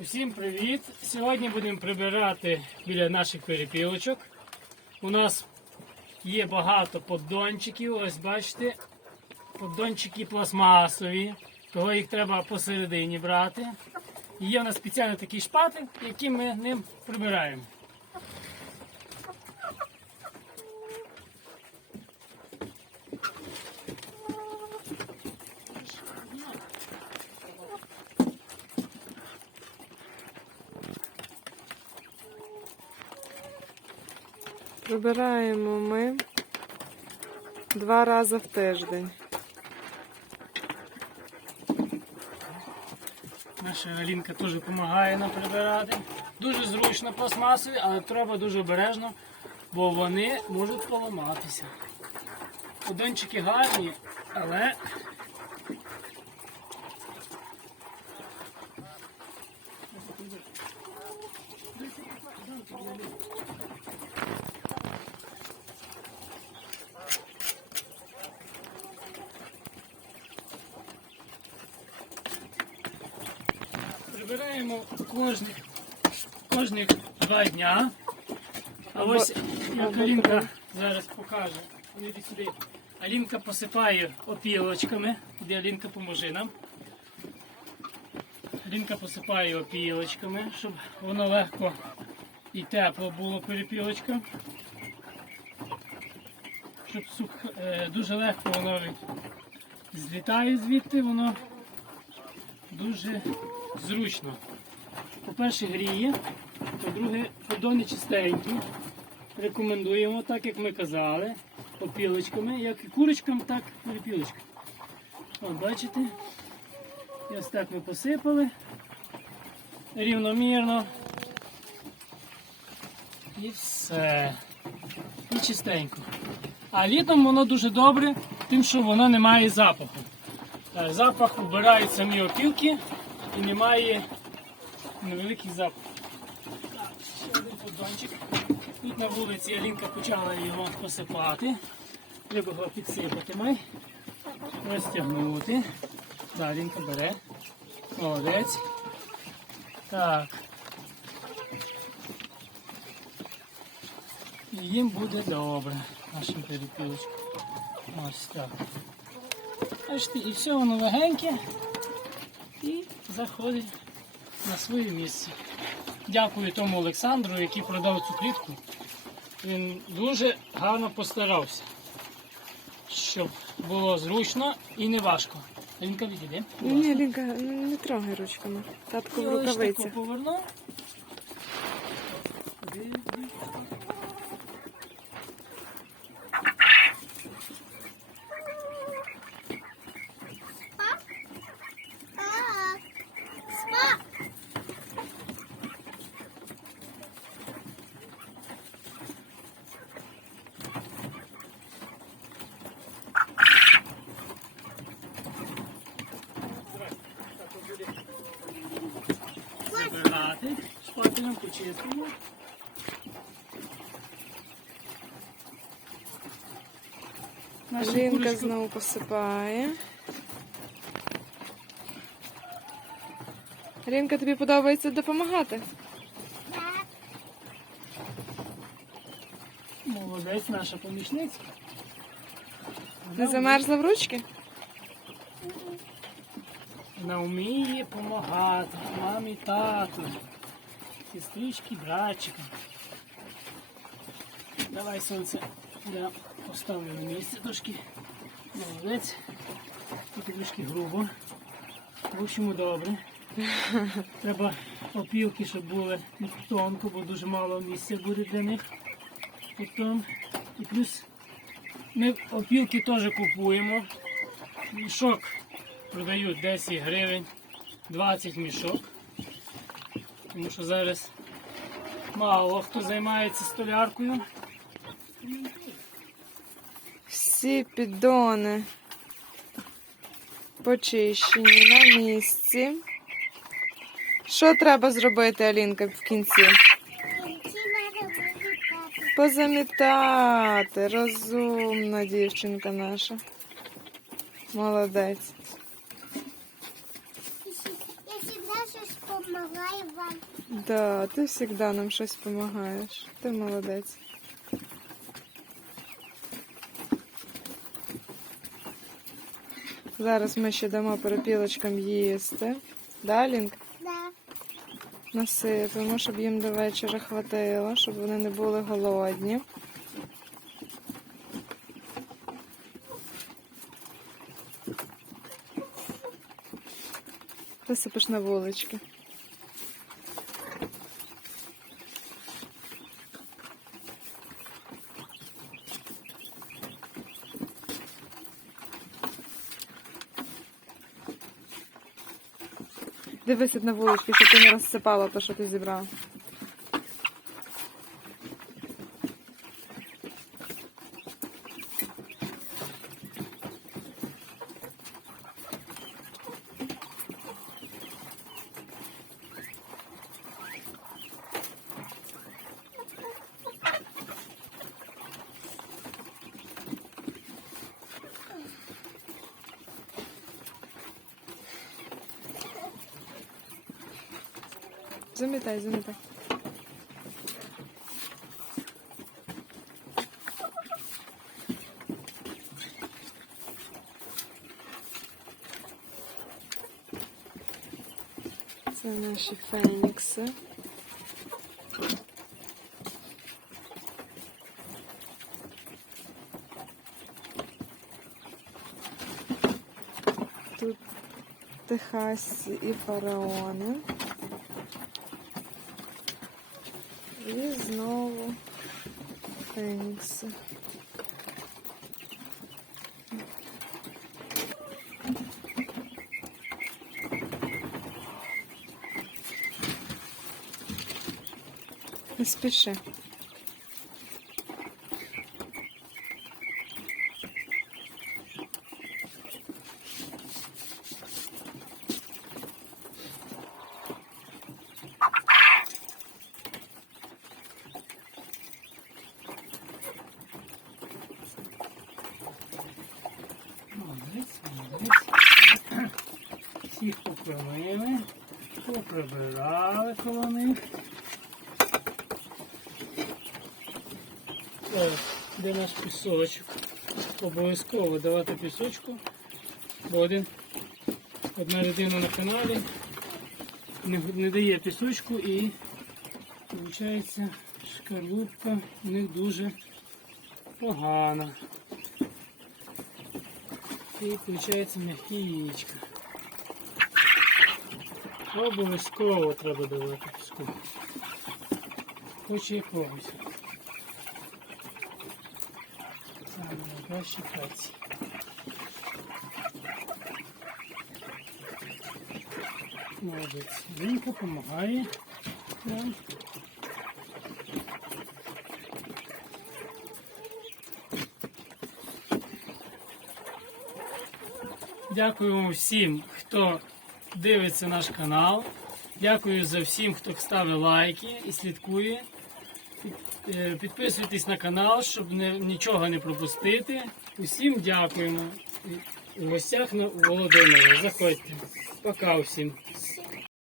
Усім привіт! Сьогодні будемо прибирати біля наших перепілочок. У нас є багато поддончиків, ось бачите, поддончики пластмасові, того їх треба посередині брати. Є у нас спеціально такий шпати, які ми ним прибираємо. Прибираємо ми два рази в тиждень. Наша Алінка теж допомагає нам прибирати. Дуже зручно пластмасові, але треба дуже обережно, бо вони можуть поламатися. Подончики гарні, але прибираємо кожні, кожних два дня. А ось як Алінка зараз покаже. Сюди. Алінка посипає опілочками. Іди, Алінка, поможи нам. Алінка посипає опілочками, щоб воно легко і тепло було перепілочка. Щоб сух, е, дуже легко воно злітає звідти, воно дуже зручно. По-перше, гріє, по-друге, подони чистенькі. Рекомендуємо, так як ми казали, опілочками, як і курочкам, так і перепілочкам. От бачите, і ось так ми посипали рівномірно. І все. І чистенько. А літом воно дуже добре, тим, що воно не має запаху. Е, Запах вбирають самі опілки і немає невеликих запахів. Так, ще один поддончик. Тут на вулиці Алінка почала його посипати. Його підсипати май. Розтягнути. Да, Алінка бере. Молодець. Так. І їм буде добре, нашим перепілочкам. Ось так. Бачите, і все воно легеньке і заходить на своє місце. Дякую тому Олександру, який продав цю клітку. Він дуже гарно постарався, щоб було зручно і не важко. Лінка відійде. Ні, Лінка, не трогай ручками. Татко в рукавиці. повернув. Почистимо. Наші Лінка знову посипає. Лінка, тобі подобається допомагати? Молодець, наша помічниця. Не замерзла в ручки? Вона вміє допомагати мамі, тату, сестрички, братчикам. Давай сонце. Я поставлю на місце трошки. Молодець. Тут трошки грубо. В общем, добре. Треба опілки, щоб були тонко, бо дуже мало місця буде для них. Потім. І плюс ми опілки теж купуємо. Мішок продають 10 гривень, 20 мішок. Тому що зараз мало хто займається столяркою. Всі піддони почищені на місці. Що треба зробити, Алінка, в кінці? Позамітати. Розумна дівчинка наша. Молодець. Я всегда все щось допомагаю вам. Да, ти завжди нам щось допомагаєш. Ти молодець. Зараз ми ще дамо перепілочкам їсти. Да, Лінк? Да. Насипемо, щоб їм до вечора хватило, щоб вони не були голодні. Висипеш на вулички. Дивись на вулички, щоб ти не розсипала те, що ти зібрав. Замітай, замітай. Це наші фенікси. Тут техасці і фараони. І знову фенікси. Не спіши. Молодець, молодець. Всіх покормили, поприбирали коло них. Так, де наш пісочок? Обов'язково давати пісочку, один, одна людина на каналі не, не дає пісочку і виходить шкарлупка них дуже погана. І виходить м'які яєчка. Обов'язково треба давати піску. Хоч якогось. Саме найкращі праці. Молодець. Лінка допомагає нам. Дякуємо всім, хто дивиться наш канал. Дякую за всім, хто ставить лайки і слідкує. Е, Підписуйтесь на канал, щоб не, нічого не пропустити. Усім дякуємо. У гостях на Володимира. Заходьте. Пока всім.